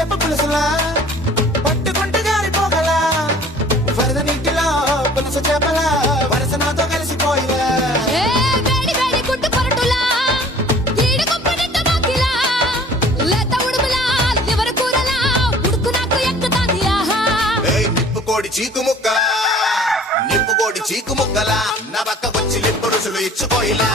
చేప పులుసులా పట్టుకుంటే జారిపోగలా వరద నీటిలో పులుసు చేపలా వరస నాతో కలిసిపోయిలా వేడి వేడి గుడ్డు పరటులా ఈడు గుప్పనంత బాకిలా లేత ఉడుములా ఎవరు కూరలా ఉడుకు నాకు ఎక్కుతాంది ఆహా నిప్పు కోడి చీకు ముక్క నిప్పు కోడి చీకు ముక్కలా నా పక్క వచ్చి లిప్పు రుసులు ఇచ్చుకోయిలా